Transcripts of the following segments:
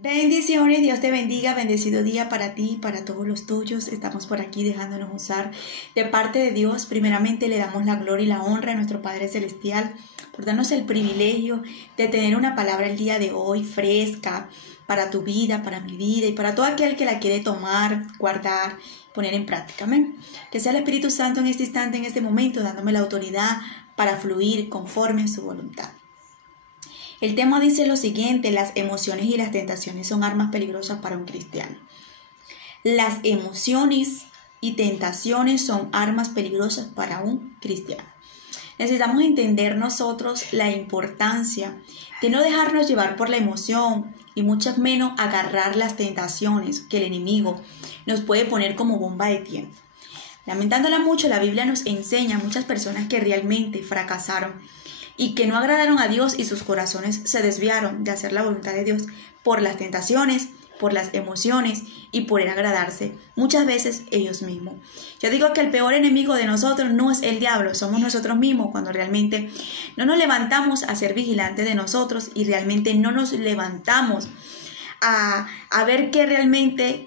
Bendiciones, Dios te bendiga, bendecido día para ti y para todos los tuyos. Estamos por aquí dejándonos usar de parte de Dios. Primeramente le damos la gloria y la honra a nuestro Padre Celestial por darnos el privilegio de tener una palabra el día de hoy fresca para tu vida, para mi vida y para todo aquel que la quiere tomar, guardar, poner en práctica. Amén. Que sea el Espíritu Santo en este instante, en este momento, dándome la autoridad para fluir conforme a su voluntad. El tema dice lo siguiente: las emociones y las tentaciones son armas peligrosas para un cristiano. Las emociones y tentaciones son armas peligrosas para un cristiano. Necesitamos entender nosotros la importancia de no dejarnos llevar por la emoción y mucho menos agarrar las tentaciones que el enemigo nos puede poner como bomba de tiempo. Lamentándola mucho, la Biblia nos enseña a muchas personas que realmente fracasaron y que no agradaron a Dios y sus corazones se desviaron de hacer la voluntad de Dios por las tentaciones, por las emociones y por el agradarse muchas veces ellos mismos. Yo digo que el peor enemigo de nosotros no es el diablo, somos nosotros mismos cuando realmente no nos levantamos a ser vigilantes de nosotros y realmente no nos levantamos a ver qué realmente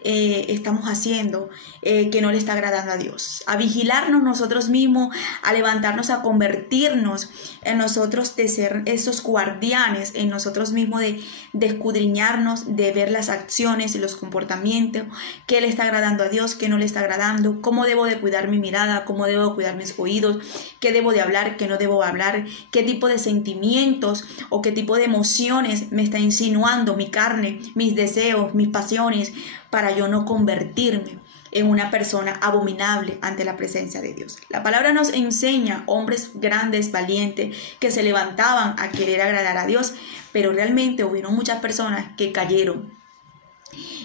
estamos haciendo que no le está agradando a Dios, a vigilarnos nosotros mismos, a levantarnos, a convertirnos en nosotros, de ser esos guardianes en nosotros mismos, de escudriñarnos, de ver las acciones y los comportamientos, qué le está agradando a Dios, qué no le está agradando, cómo debo de cuidar mi mirada, cómo debo de cuidar mis oídos, qué debo de hablar, qué no debo hablar, qué tipo de sentimientos o qué tipo de emociones me está insinuando mi carne, mis deseos, mis pasiones, para yo no convertirme en una persona abominable ante la presencia de Dios. La palabra nos enseña hombres grandes, valientes, que se levantaban a querer agradar a Dios, pero realmente hubieron muchas personas que cayeron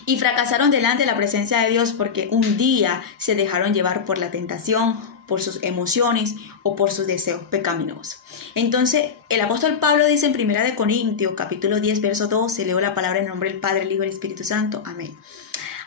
y fracasaron delante de la presencia de Dios porque un día se dejaron llevar por la tentación, por sus emociones o por sus deseos pecaminosos. Entonces, el apóstol Pablo dice en 1 Corintios, capítulo 10, verso 12, leo la palabra en nombre del Padre, el Hijo y el Espíritu Santo. Amén.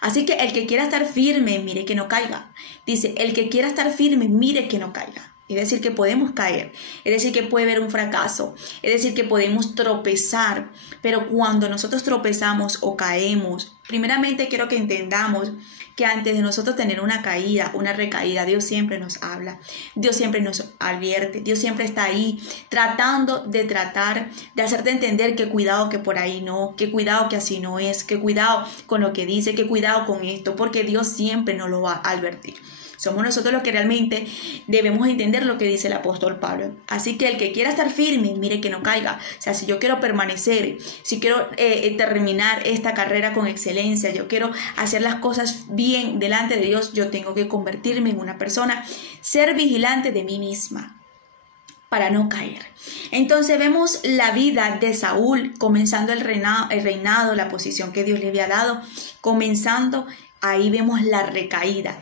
Así que el que quiera estar firme, mire que no caiga. Dice, el que quiera estar firme, mire que no caiga. Es decir, que podemos caer, es decir, que puede haber un fracaso, es decir, que podemos tropezar, pero cuando nosotros tropezamos o caemos, primeramente quiero que entendamos que antes de nosotros tener una caída, una recaída, Dios siempre nos habla, Dios siempre nos advierte, Dios siempre está ahí tratando de hacerte entender que cuidado que por ahí no, que cuidado que así no es, que cuidado con lo que dice, que cuidado con esto, porque Dios siempre nos lo va a advertir. Somos nosotros los que realmente debemos entender lo que dice el apóstol Pablo. Así que el que quiera estar firme, mire que no caiga. O sea, si yo quiero permanecer, si quiero terminar esta carrera con excelencia, yo quiero hacer las cosas bien delante de Dios, yo tengo que convertirme en una persona, ser vigilante de mí misma para no caer. Entonces vemos la vida de Saúl comenzando el reinado, la posición que Dios le había dado, comenzando, ahí vemos la recaída.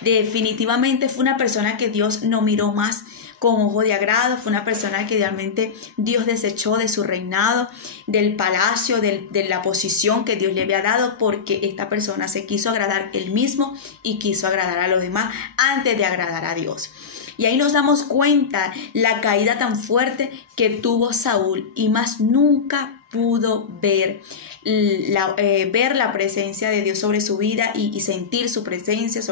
Definitivamente fue una persona que Dios no miró más con ojo de agrado, fue una persona que realmente Dios desechó de su reinado, del palacio, de la posición que Dios le había dado, porque esta persona se quiso agradar él mismo y quiso agradar a los demás antes de agradar a Dios. Y ahí nos damos cuenta la caída tan fuerte que tuvo Saúl y más nunca pudo ver la presencia de Dios sobre su vida y sentir su presencia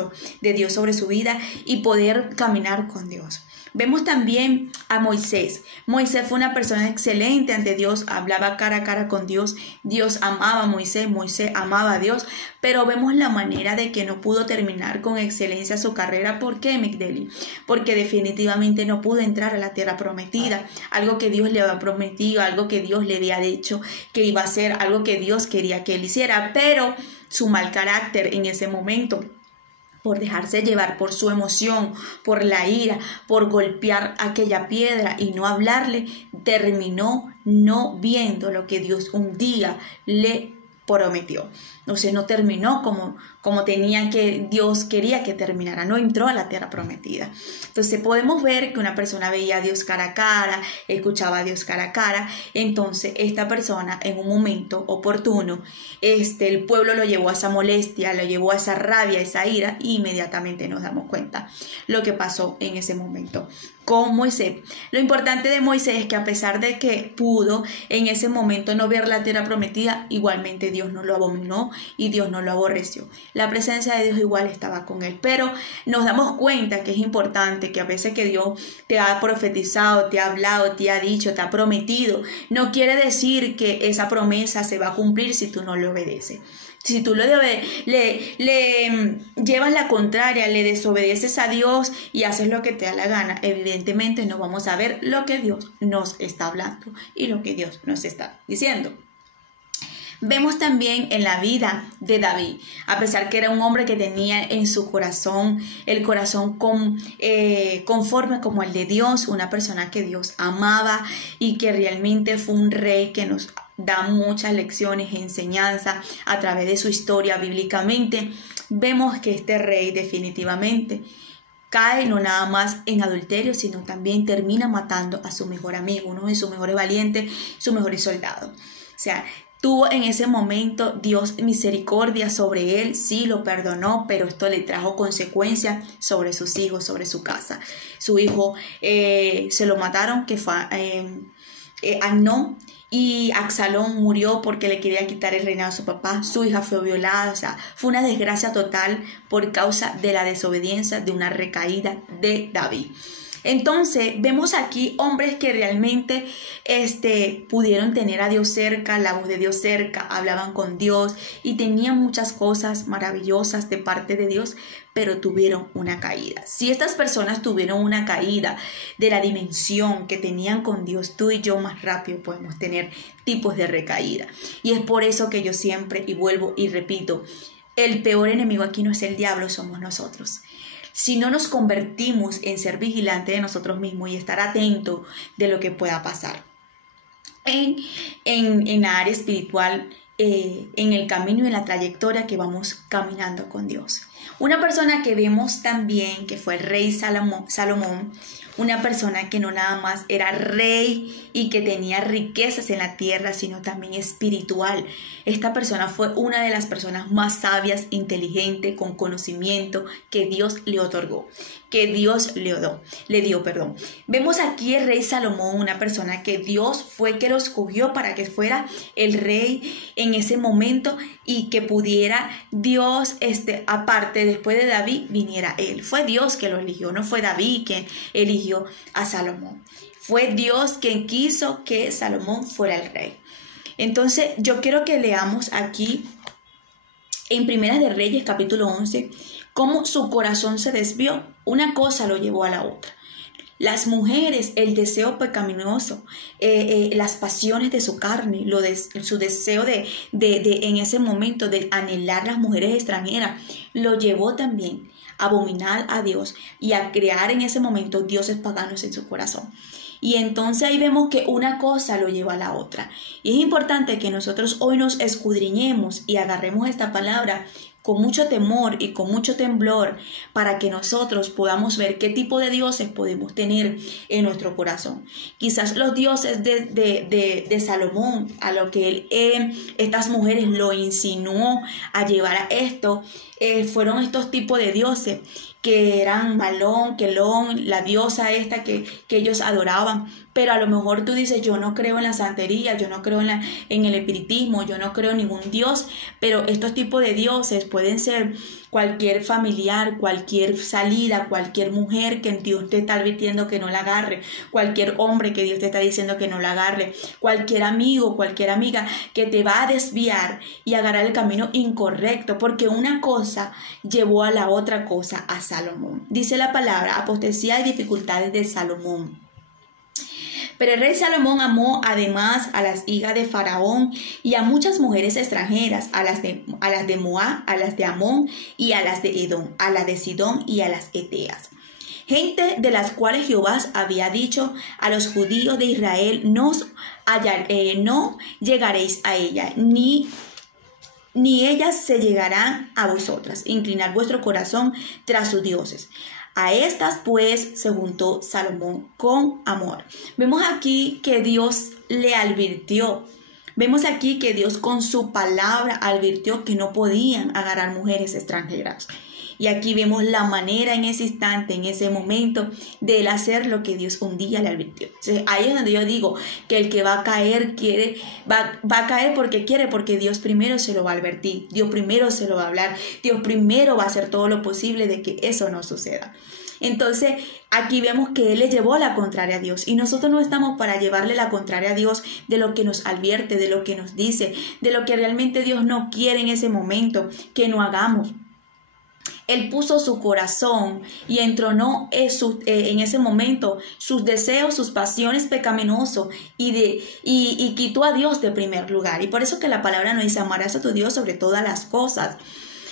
de Dios sobre su vida y poder caminar con Dios. Vemos también a Moisés. Moisés fue una persona excelente ante Dios, hablaba cara a cara con Dios. Dios amaba a Moisés, Moisés amaba a Dios, pero vemos la manera de que no pudo terminar con excelencia su carrera. ¿Por qué, Migdeli? Porque definitivamente no pudo entrar a la tierra prometida, algo que Dios le había prometido, algo que Dios le había dicho que iba a hacer, algo que Dios quería que él hiciera, pero su mal carácter en ese momento, por dejarse llevar por su emoción, por la ira, por golpear aquella piedra y no hablarle, terminó no viendo lo que Dios un día le prometió. O sea, no terminó como Dios quería que terminara, no entró a la tierra prometida. Entonces podemos ver que una persona veía a Dios cara a cara, escuchaba a Dios cara a cara. Entonces esta persona en un momento oportuno, el pueblo lo llevó a esa molestia, lo llevó a esa rabia, a esa ira, e inmediatamente nos damos cuenta lo que pasó en ese momento. con Moisés. Lo importante de Moisés es que a pesar de que pudo en ese momento no ver la tierra prometida, igualmente Dios no lo abominó y Dios no lo aborreció. La presencia de Dios igual estaba con él. Pero nos damos cuenta que es importante que a veces que Dios te ha profetizado, te ha hablado, te ha dicho, te ha prometido, no quiere decir que esa promesa se va a cumplir si tú no le obedeces. Si tú le llevas la contraria, le desobedeces a Dios y haces lo que te da la gana, evidentemente no vamos a ver lo que Dios nos está hablando y lo que Dios nos está diciendo. Vemos también en la vida de David, a pesar que era un hombre que tenía en su corazón el corazón conforme como el de Dios, una persona que Dios amaba y que realmente fue un rey que nos da muchas lecciones e enseñanza a través de su historia bíblicamente. Vemos que este rey definitivamente cae no nada más en adulterio, sino también termina matando a su mejor amigo, uno de sus mejores valientes, su mejor soldado. O sea, tuvo en ese momento Dios misericordia sobre él, sí lo perdonó, pero esto le trajo consecuencias sobre sus hijos, sobre su casa. Su hijo se lo mataron, que fue Amnón, y Absalón murió porque le quería quitar el reinado a su papá. Su hija fue violada, o sea, fue una desgracia total por causa de la desobediencia, de una recaída de David. Entonces vemos aquí hombres que realmente pudieron tener a Dios cerca, la voz de Dios cerca, hablaban con Dios y tenían muchas cosas maravillosas de parte de Dios, pero tuvieron una caída. Si estas personas tuvieron una caída de la dimensión que tenían con Dios, tú y yo más rápido podemos tener tipos de recaída. Y es por eso que yo siempre, y vuelvo y repito, el peor enemigo aquí no es el diablo, somos nosotros. Si no nos convertimos en ser vigilantes de nosotros mismos y estar atentos de lo que pueda pasar en la área espiritual, en el camino y en la trayectoria que vamos caminando con Dios. Una persona que vemos también que fue el rey Salomón, una persona que no nada más era rey y que tenía riquezas en la tierra, sino también espiritual. Esta persona fue una de las personas más sabias, inteligentes, con conocimiento que Dios le otorgó, que Dios le dio. Vemos aquí el rey Salomón, una persona que Dios fue que lo escogió para que fuera el rey en ese momento y que pudiera Dios, aparte después de David, viniera él. Fue Dios que lo eligió, no fue David quien eligió a Salomón. Fue Dios quien quiso que Salomón fuera el rey. Entonces yo quiero que leamos aquí en Primeras de Reyes capítulo 11 cómo su corazón se desvió. Una cosa lo llevó a la otra. Las mujeres, el deseo pecaminoso, las pasiones de su carne, su deseo de en ese momento de anhelar las mujeres extranjeras, lo llevó también a abominar a Dios y a crear en ese momento dioses paganos en su corazón. Y entonces ahí vemos que una cosa lo lleva a la otra. Y es importante que nosotros hoy nos escudriñemos y agarremos esta palabra con mucho temor y con mucho temblor para que nosotros podamos ver qué tipo de dioses podemos tener en nuestro corazón. Quizás los dioses de Salomón, a lo que estas mujeres lo insinuó a llevar a esto, fueron estos tipos de dioses que eran Malón, Quelón, la diosa esta que ellos adoraban. Pero a lo mejor tú dices, yo no creo en la santería, yo no creo en el espiritismo, yo no creo en ningún dios, pero estos tipos de dioses pueden ser cualquier familiar, cualquier salida, cualquier mujer que Dios te está advirtiendo que no la agarre, cualquier hombre que Dios te está diciendo que no la agarre, cualquier amigo, cualquier amiga que te va a desviar y agarrar el camino incorrecto, porque una cosa llevó a la otra cosa a Salomón. Dice la palabra, apostasía y dificultades de Salomón. Pero el rey Salomón amó además a las hijas de Faraón y a muchas mujeres extranjeras, a las de Moab, a las de Amón y a las de Edom, a las de Sidón y a las Eteas. Gente de las cuales Jehová había dicho a los judíos de Israel, no llegaréis a ella, ni ellas se llegarán a vosotras. Inclinad vuestro corazón tras sus dioses. A estas pues se juntó Salomón con amor. Vemos aquí que Dios le advirtió. Vemos aquí que Dios con su palabra advirtió que no podían agarrar mujeres extranjeras. Y aquí vemos la manera en ese instante, en ese momento, de él hacer lo que Dios un día le advirtió. Entonces, ahí es donde yo digo que el que va a caer va a caer porque quiere, porque Dios primero se lo va a advertir, Dios primero se lo va a hablar, Dios primero va a hacer todo lo posible de que eso no suceda. Entonces aquí vemos que él le llevó la contraria a Dios, y nosotros no estamos para llevarle la contraria a Dios de lo que nos advierte, de lo que nos dice, de lo que realmente Dios no quiere en ese momento que no hagamos. Él puso su corazón y entronó en ese momento sus deseos, sus pasiones pecaminosas y quitó a Dios de primer lugar. Y por eso que la palabra nos dice: amarás a tu Dios sobre todas las cosas.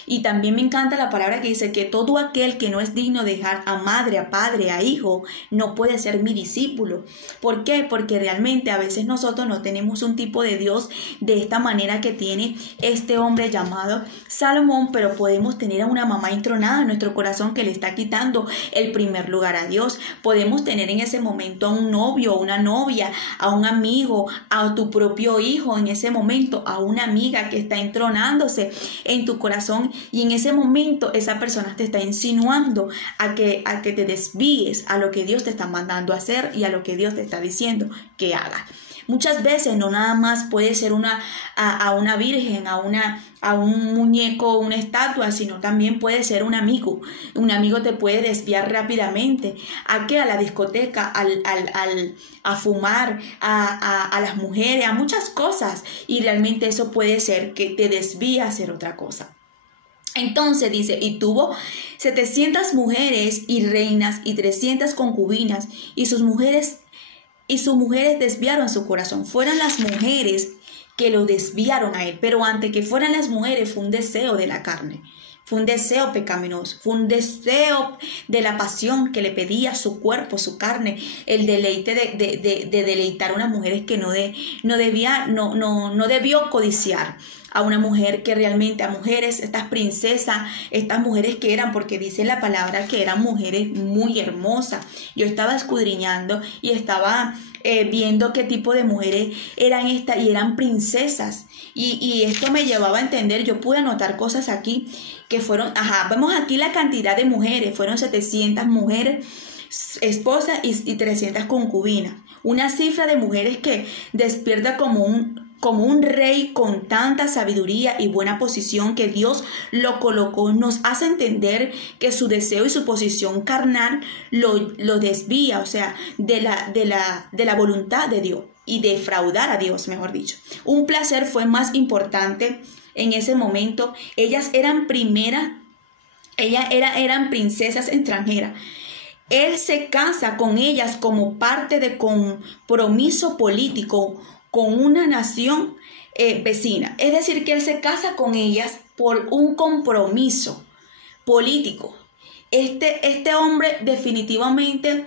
Y también me encanta la palabra que dice que todo aquel que no es digno de dejar a madre, a padre, a hijo, no puede ser mi discípulo. ¿Por qué? Porque realmente a veces nosotros no tenemos un tipo de Dios de esta manera que tiene este hombre llamado Salomón, pero podemos tener a una mamá entronada en nuestro corazón que le está quitando el primer lugar a Dios. Podemos tener en ese momento a un novio, una novia, a un amigo, a tu propio hijo en ese momento, a una amiga que está entronándose en tu corazón. Y en ese momento esa persona te está insinuando a que te desvíes a lo que Dios te está mandando a hacer y a lo que Dios te está diciendo que hagas. Muchas veces no nada más puede ser a una virgen, a un muñeco, una estatua, sino también puede ser un amigo. Un amigo te puede desviar rápidamente. ¿A qué? A la discoteca, a fumar, a las mujeres, a muchas cosas. Y realmente eso puede ser que te desvíe a hacer otra cosa. Entonces dice: y tuvo 700 mujeres y reinas y 300 concubinas, y sus mujeres desviaron su corazón. Fueron las mujeres que lo desviaron a él, pero antes que fueran las mujeres fue un deseo de la carne. Fue un deseo pecaminoso, fue un deseo de la pasión que le pedía su cuerpo, su carne, el deleite de deleitar a unas mujeres que no debió codiciar. A una mujer que realmente, a mujeres, estas princesas, estas mujeres que eran, porque dice la palabra que eran mujeres muy hermosas. Yo estaba escudriñando y estaba viendo qué tipo de mujeres eran estas, y eran princesas. Y esto me llevaba a entender, yo pude anotar cosas aquí que fueron, vemos aquí la cantidad de mujeres, fueron 700 mujeres, esposas y 300 concubinas. Una cifra de mujeres que despierta como un rey con tanta sabiduría y buena posición que Dios lo colocó. Nos hace entender que su deseo y su posición carnal lo desvía, o sea, de la voluntad de Dios, y defraudar a Dios, mejor dicho. Un placer fue más importante en ese momento. Ellas eran eran princesas extranjeras. Él se casa con ellas como parte de compromiso político con una nación vecina. Es decir, que él se casa con ellas por un compromiso político. Este hombre definitivamente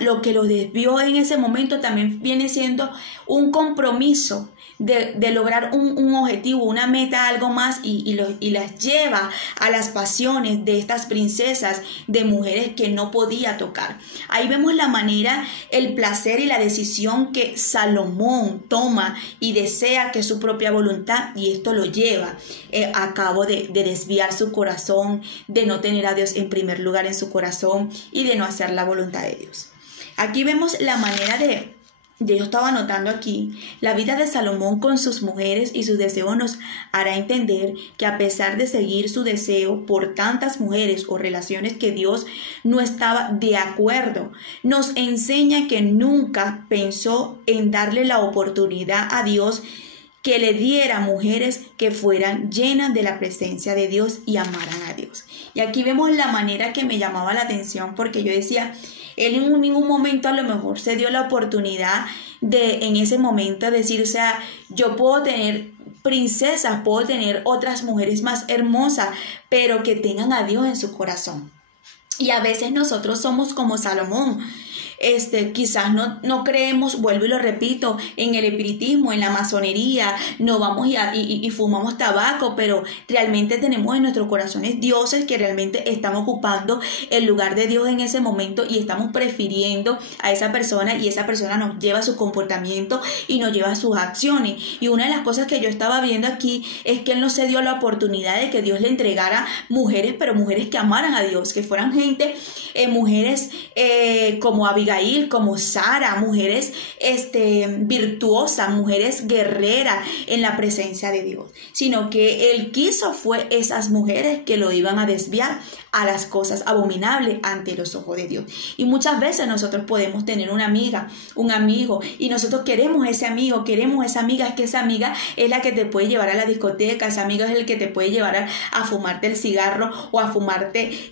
lo que lo desvió en ese momento también viene siendo un compromiso de lograr un objetivo, una meta, algo más, y las lleva a las pasiones de estas princesas, de mujeres que no podía tocar. Ahí vemos la manera, el placer y la decisión que Salomón toma y desea que es su propia voluntad, y esto lo lleva a cabo de desviar su corazón, de no tener a Dios en primer lugar en su corazón y de no hacer la voluntad de Dios. Aquí vemos la manera yo estaba anotando aquí, la vida de Salomón con sus mujeres y sus deseos nos hará entender que a pesar de seguir su deseo por tantas mujeres o relaciones que Dios no estaba de acuerdo, nos enseña que nunca pensó en darle la oportunidad a Dios que le diera mujeres que fueran llenas de la presencia de Dios y amaran a Dios. Y aquí vemos la manera que me llamaba la atención, porque yo decía, él en ningún momento a lo mejor se dio la oportunidad de en ese momento decir, o sea, yo puedo tener princesas, puedo tener otras mujeres más hermosas, pero que tengan a Dios en su corazón. Y a veces nosotros somos como Salomón. quizás no creemos, vuelvo y lo repito, en el espiritismo, en la masonería, no vamos y fumamos tabaco, pero realmente tenemos en nuestros corazones dioses que realmente están ocupando el lugar de Dios en ese momento y estamos prefiriendo a esa persona y esa persona nos lleva a su comportamiento y nos lleva a sus acciones. Y una de las cosas que yo estaba viendo aquí es que Él no se dio la oportunidad de que Dios le entregara mujeres, pero mujeres que amaran a Dios, que fueran gente, mujeres como Abigail, como Sara, mujeres virtuosas, mujeres guerreras en la presencia de Dios, sino que Él quiso fue esas mujeres que lo iban a desviar a las cosas abominables ante los ojos de Dios. Y muchas veces nosotros podemos tener una amiga, un amigo, y nosotros queremos ese amigo, queremos esa amiga, es que esa amiga es la que te puede llevar a la discoteca, esa amiga es el que te puede llevar a fumarte el cigarro o a fumarte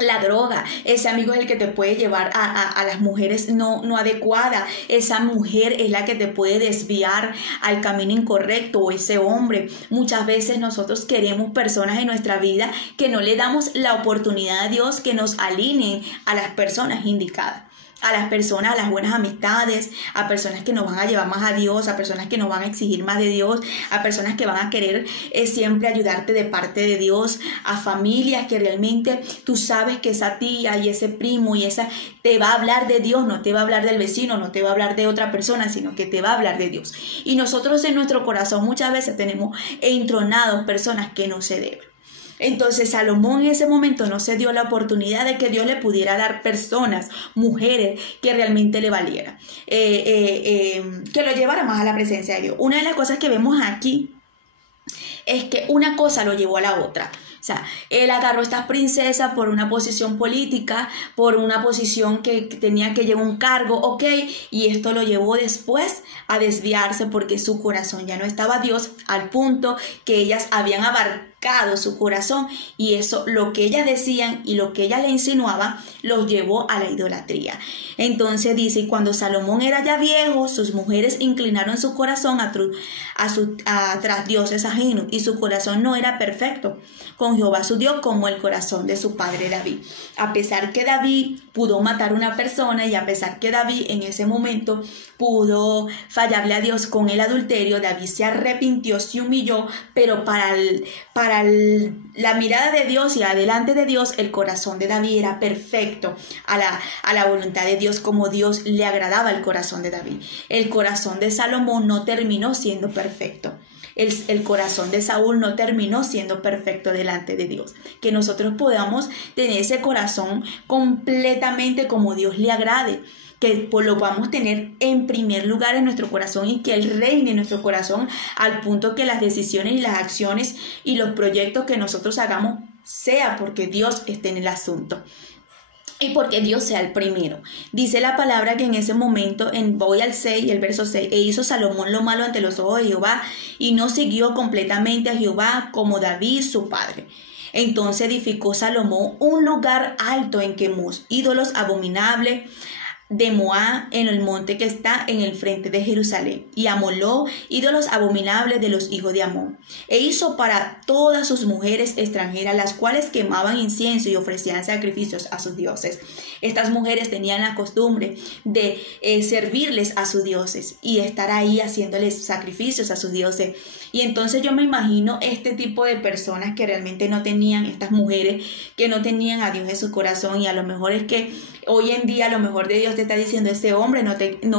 la droga, ese amigo es el que te puede llevar a las mujeres no adecuadas, esa mujer es la que te puede desviar al camino incorrecto, o ese hombre. Muchas veces nosotros queremos personas en nuestra vida que no le damos la oportunidad a Dios que nos alineen a las personas indicadas, a las personas, a las buenas amistades, a personas que nos van a llevar más a Dios, a personas que nos van a exigir más de Dios, a personas que van a querer siempre ayudarte de parte de Dios, a familias que realmente tú sabes que esa tía y ese primo y esa te va a hablar de Dios, no te va a hablar del vecino, no te va a hablar de otra persona, sino que te va a hablar de Dios. Y nosotros en nuestro corazón muchas veces tenemos entronados personas que no se deben. Entonces Salomón en ese momento no se dio la oportunidad de que Dios le pudiera dar personas, mujeres que realmente le valieran, que lo llevara más a la presencia de Dios. Una de las cosas que vemos aquí es que una cosa lo llevó a la otra. O sea, él agarró a estas princesas por una posición política, por una posición que tenía que llevar un cargo, ok, y esto lo llevó después a desviarse porque su corazón ya no estaba a Dios, al punto que ellas habían abarcado su corazón, y eso, lo que ellas decían y lo que ellas le insinuaban, los llevó a la idolatría. Entonces dice, y cuando Salomón era ya viejo, sus mujeres inclinaron su corazón tras dioses ajenos, y su corazón no era perfecto con Jehová su Dios como el corazón de su padre David. A pesar que David pudo matar a una persona, y a pesar que David en ese momento pudo fallarle a Dios con el adulterio, David se arrepintió, se humilló, pero para la mirada de Dios y adelante de Dios, el corazón de David era perfecto a la voluntad de Dios, como Dios le agradaba el corazón de David. El corazón de Salomón no terminó siendo perfecto. El corazón de Saúl no terminó siendo perfecto delante de Dios. Que nosotros podamos tener ese corazón completamente como Dios le agrade, que lo podamos tener en primer lugar en nuestro corazón y que Él reine en nuestro corazón, al punto que las decisiones y las acciones y los proyectos que nosotros hagamos sea porque Dios esté en el asunto. Y porque Dios sea el primero. Dice la palabra que en ese momento, voy al 6, el verso 6, e hizo Salomón lo malo ante los ojos de Jehová, y no siguió completamente a Jehová como David su padre. Entonces edificó Salomón un lugar alto en Quemos, ídolos abominables de Moab, en el monte que está en el frente de Jerusalén, y amoló ídolos abominables de los hijos de Amón, e hizo para todas sus mujeres extranjeras, las cuales quemaban incienso y ofrecían sacrificios a sus dioses. Estas mujeres tenían la costumbre de servirles a sus dioses y estar ahí haciéndoles sacrificios a sus dioses. Y entonces yo me imagino este tipo de personas que realmente no tenían, estas mujeres que no tenían a Dios en su corazón, y a lo mejor es que hoy en día a lo mejor de Dios te está diciendo, ese hombre no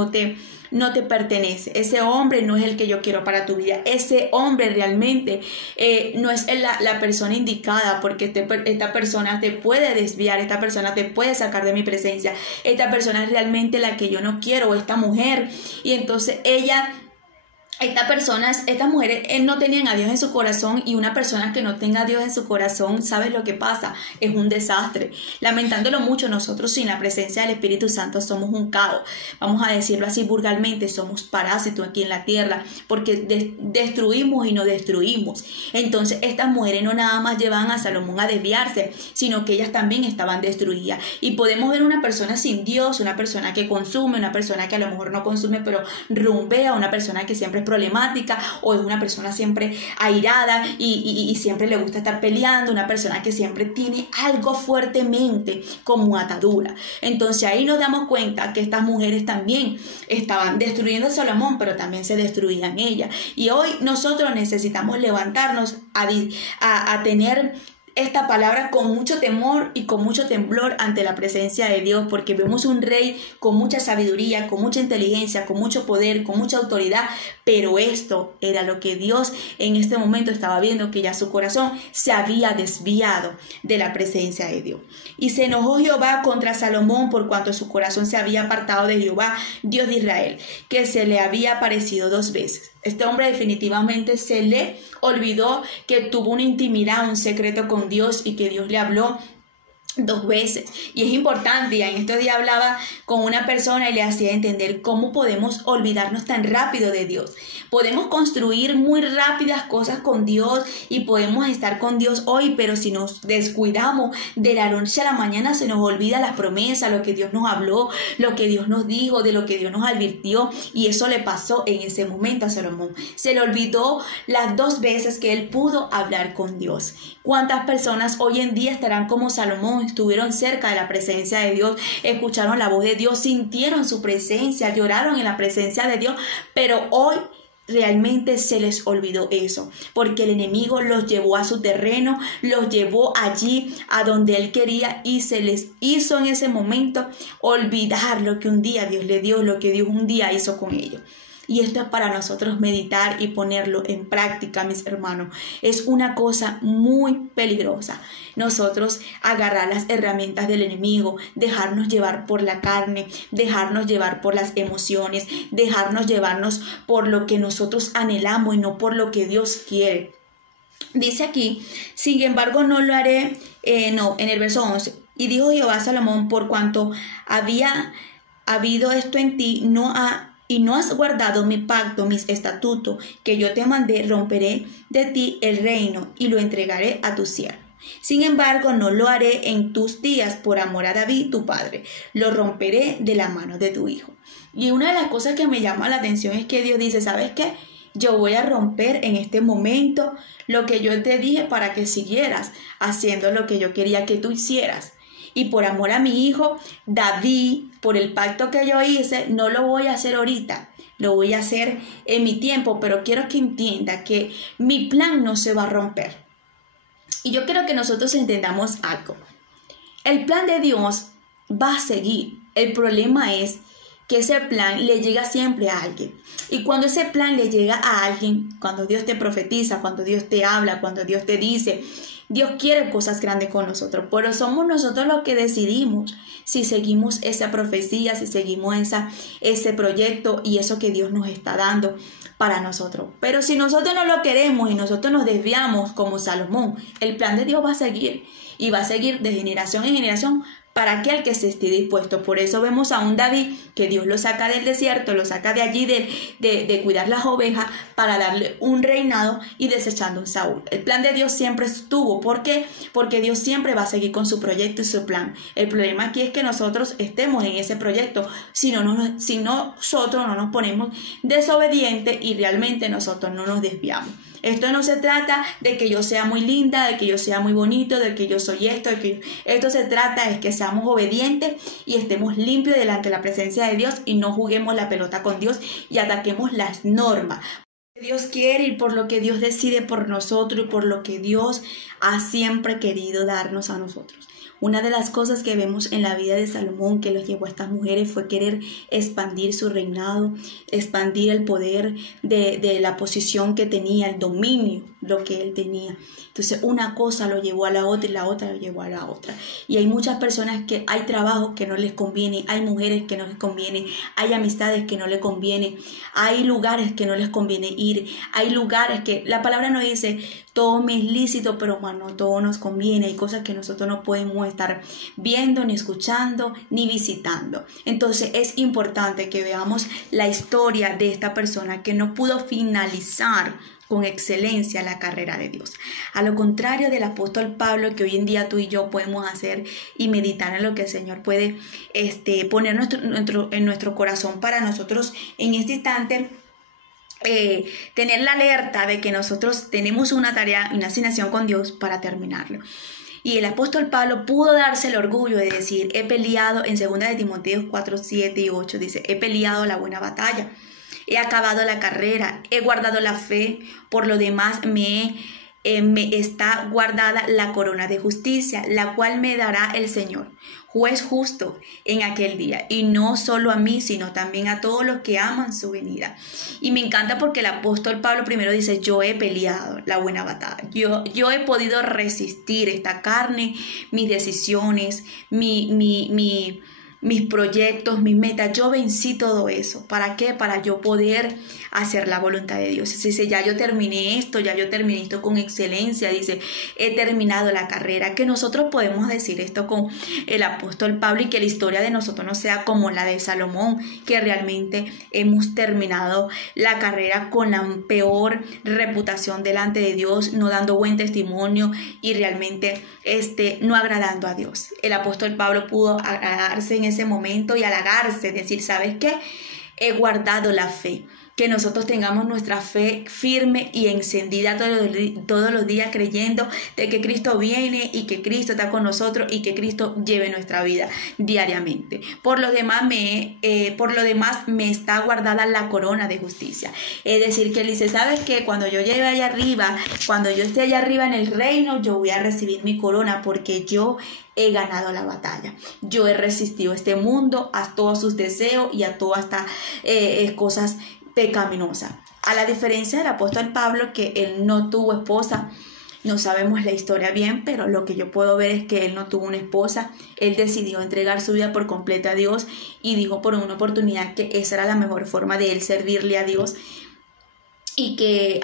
te pertenece, ese hombre no es el que yo quiero para tu vida, ese hombre realmente no es la persona indicada, porque esta persona te puede desviar, esta persona te puede sacar de mi presencia, esta persona es realmente la que yo no quiero, esta mujer. Y entonces estas mujeres no tenían a Dios en su corazón, y una persona que no tenga a Dios en su corazón, ¿sabes lo que pasa? Es un desastre. Lamentándolo mucho, nosotros sin la presencia del Espíritu Santo somos un caos. Vamos a decirlo así vulgarmente, somos parásitos aquí en la tierra, porque destruimos y nos destruimos. Entonces estas mujeres no nada más llevaban a Salomón a desviarse, sino que ellas también estaban destruidas. Y podemos ver una persona sin Dios, una persona que consume, una persona que a lo mejor no consume pero rumbea, una persona que siempre es problemática, o es una persona siempre airada y siempre le gusta estar peleando, una persona que siempre tiene algo fuertemente como atadura. Entonces ahí nos damos cuenta que estas mujeres también estaban destruyendo a Salomón, pero también se destruían ella. Y hoy nosotros necesitamos levantarnos a tener esta palabra con mucho temor y con mucho temblor ante la presencia de Dios, porque vemos un rey con mucha sabiduría, con mucha inteligencia, con mucho poder, con mucha autoridad, pero esto era lo que Dios en este momento estaba viendo, que ya su corazón se había desviado de la presencia de Dios. Y se enojó Jehová contra Salomón por cuanto su corazón se había apartado de Jehová, Dios de Israel, que se le había aparecido 2 veces. Este hombre definitivamente se le olvidó que tuvo una intimidad, un secreto con Dios y que Dios le habló 2 veces. Y es importante, y en estos días hablaba con una persona y le hacía entender cómo podemos olvidarnos tan rápido de Dios. Podemos construir muy rápidas cosas con Dios y podemos estar con Dios hoy, pero si nos descuidamos de la noche a la mañana se nos olvida las promesas, lo que Dios nos habló, lo que Dios nos dijo, de lo que Dios nos advirtió, y eso le pasó en ese momento a Salomón. Se le olvidó las 2 veces que él pudo hablar con Dios. ¿Cuántas personas hoy en día estarán como Salomón? Estuvieron cerca de la presencia de Dios, escucharon la voz de Dios, sintieron su presencia, lloraron en la presencia de Dios, pero hoy realmente se les olvidó eso, porque el enemigo los llevó a su terreno, los llevó allí a donde él quería, y se les hizo en ese momento olvidar lo que un día Dios le dio, lo que Dios un día hizo con ellos. Y esto es para nosotros meditar y ponerlo en práctica, mis hermanos. Es una cosa muy peligrosa. Nosotros agarrar las herramientas del enemigo, dejarnos llevar por la carne, dejarnos llevar por las emociones, dejarnos llevarnos por lo que nosotros anhelamos y no por lo que Dios quiere. Dice aquí, sin embargo no lo haré, en el verso 11. Y dijo Jehová a Salomón, por cuanto había habido esto en ti, y no has guardado mi pacto, mis estatutos, que yo te mandé, romperé de ti el reino y lo entregaré a tu siervo. Sin embargo, no lo haré en tus días por amor a David, tu padre. Lo romperé de la mano de tu hijo. Y una de las cosas que me llama la atención es que Dios dice, ¿sabes qué? Yo voy a romper en este momento lo que yo te dije para que siguieras haciendo lo que yo quería que tú hicieras. Y por amor a mi hijo David, por el pacto que yo hice, no lo voy a hacer ahorita, lo voy a hacer en mi tiempo, pero quiero que entienda que mi plan no se va a romper. Y yo quiero que nosotros entendamos algo. El plan de Dios va a seguir. El problema es que ese plan le llega siempre a alguien. Y cuando ese plan le llega a alguien, cuando Dios te profetiza, cuando Dios te habla, cuando Dios te dice, Dios quiere cosas grandes con nosotros, pero somos nosotros los que decidimos si seguimos esa profecía, si seguimos ese proyecto y eso que Dios nos está dando para nosotros. Pero si nosotros no lo queremos y nosotros nos desviamos como Salomón, el plan de Dios va a seguir y va a seguir de generación en generación para aquel que se esté dispuesto. Por eso vemos a un David que Dios lo saca del desierto, lo saca de allí de cuidar las ovejas para darle un reinado y desechando un Saúl. El plan de Dios siempre estuvo. ¿Por qué? Porque Dios siempre va a seguir con su proyecto y su plan. El problema aquí es que nosotros estemos en ese proyecto, si nosotros no nos ponemos desobedientes y realmente nosotros no nos desviamos. Esto no se trata de que yo sea muy linda, de que yo sea muy bonito, de que yo soy esto, esto se trata de que seamos obedientes y estemos limpios delante de la presencia de Dios y no juguemos la pelota con Dios y ataquemos las normas. Dios quiere y por lo que Dios decide por nosotros y por lo que Dios ha siempre querido darnos a nosotros. Una de las cosas que vemos en la vida de Salomón que los llevó a estas mujeres fue querer expandir su reinado, expandir el poder de la posición que tenía, el dominio, lo que él tenía. Entonces una cosa lo llevó a la otra y la otra lo llevó a la otra. Y hay muchas personas que hay trabajos que no les conviene, hay mujeres que no les conviene, hay amistades que no les conviene, hay lugares que no les conviene ir, hay lugares que la palabra no dice todo me es lícito, pero no todo nos conviene. Hay cosas que nosotros no podemos estar viendo, ni escuchando, ni visitando. Entonces es importante que veamos la historia de esta persona que no pudo finalizar con excelencia la carrera de Dios. A lo contrario del apóstol Pablo, que hoy en día tú y yo podemos hacer y meditar en lo que el Señor puede poner en nuestro corazón para nosotros en este instante. tener la alerta de que nosotros tenemos una tarea, una asignación con Dios para terminarlo. Y el apóstol Pablo pudo darse el orgullo de decir, he peleado, en 2 de Timoteo 4, 7 y 8 dice, he peleado la buena batalla, he acabado la carrera, he guardado la fe, por lo demás me está guardada la corona de justicia, la cual me dará el Señor, juez justo en aquel día, y no solo a mí, sino también a todos los que aman su venida. Y me encanta porque el apóstol Pablo primero dice, yo he peleado la buena batalla, yo he podido resistir esta carne, mis decisiones, mis proyectos, mis metas, yo vencí todo eso. ¿Para qué? Para yo poder hacer la voluntad de Dios. Dice, ya yo terminé esto con excelencia. Dice, he terminado la carrera. Que nosotros podemos decir esto con el apóstol Pablo y que la historia de nosotros no sea como la de Salomón, que realmente hemos terminado la carrera con la peor reputación delante de Dios, no dando buen testimonio y realmente no agradando a Dios. El apóstol Pablo pudo agradarse en ese momento y halagarse, decir, ¿sabes qué? He guardado la fe. Que nosotros tengamos nuestra fe firme y encendida todos los días, creyendo de que Cristo viene y que Cristo está con nosotros y que Cristo lleve nuestra vida diariamente. Por lo demás me está guardada la corona de justicia. Es decir, que él dice, ¿sabes qué? Cuando yo llegue allá arriba, cuando yo esté allá arriba en el reino, yo voy a recibir mi corona porque yo he ganado la batalla. Yo he resistido este mundo a todos sus deseos y a todas estas cosas pecaminosas. A la diferencia del apóstol Pablo, que él no tuvo esposa, no sabemos la historia bien, pero lo que yo puedo ver es que él no tuvo una esposa. Él decidió entregar su vida por completo a Dios y dijo por una oportunidad que esa era la mejor forma de él servirle a Dios. Y que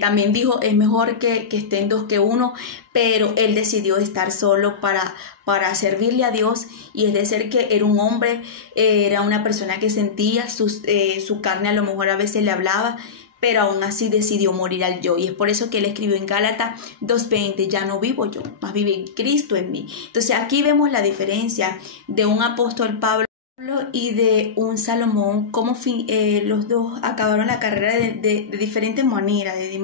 también dijo, es mejor que estén dos que uno, pero él decidió estar solo para servirle a Dios. Y es decir, que era un hombre, era una persona que sentía su carne, a lo mejor a veces le hablaba, pero aún así decidió morir al yo. Y es por eso que él escribió en Gálatas 2:20, ya no vivo yo, más vive Cristo en mí. Entonces aquí vemos la diferencia de un apóstol Pablo y de un Salomón, cómo los dos acabaron la carrera de diferentes maneras, de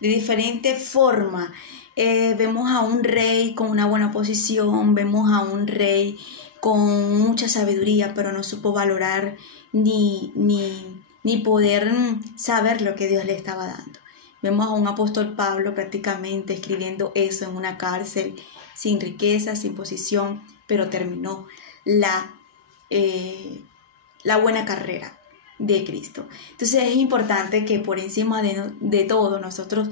diferente forma. Vemos a un rey con una buena posición, vemos a un rey con mucha sabiduría, pero no supo valorar ni poder saber lo que Dios le estaba dando. Vemos a un apóstol Pablo prácticamente escribiendo eso en una cárcel, sin riqueza, sin posición, pero terminó la buena carrera de Cristo. Entonces es importante que por encima de todo nosotros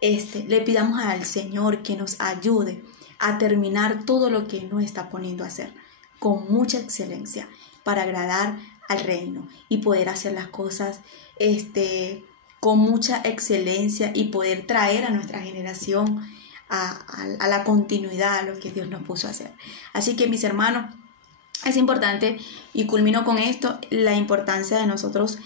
le pidamos al Señor que nos ayude a terminar todo lo que nos está poniendo a hacer con mucha excelencia para agradar al reino y poder hacer las cosas con mucha excelencia y poder traer a nuestra generación a la continuidad a lo que Dios nos puso a hacer. Así que mis hermanos, es importante, y culmino con esto, la importancia de nosotros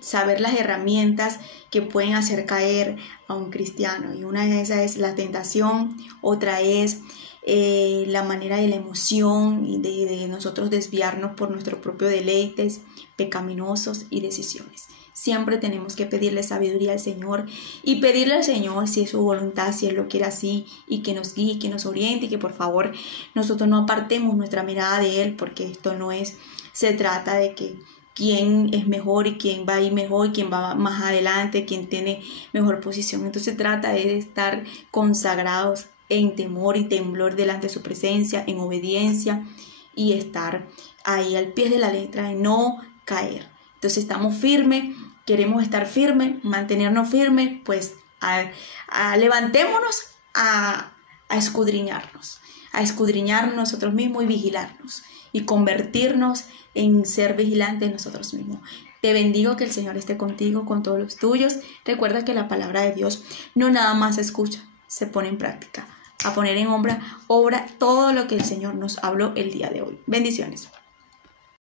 saber las herramientas que pueden hacer caer a un cristiano. Y una de esas es la tentación, otra es la manera de la emoción y de nosotros desviarnos por nuestros propios deleites pecaminosos y decisiones. Siempre tenemos que pedirle sabiduría al Señor y pedirle al Señor si es su voluntad, si Él lo quiere así, y que nos guíe, que nos oriente, y que por favor nosotros no apartemos nuestra mirada de Él, porque esto no se trata de que quién es mejor y quién va a ir mejor, quién va más adelante, quién tiene mejor posición. Entonces se trata de estar consagrados en temor y temblor delante de su presencia, en obediencia, y estar ahí al pie de la letra, y no caer. Entonces estamos firmes, queremos estar firmes, mantenernos firmes, pues levantémonos a escudriñarnos nosotros mismos y vigilarnos y convertirnos en ser vigilantes nosotros mismos. Te bendigo, que el Señor esté contigo, con todos los tuyos. Recuerda que la palabra de Dios no nada más se escucha, se pone en práctica. A poner en obra todo lo que el Señor nos habló el día de hoy. Bendiciones.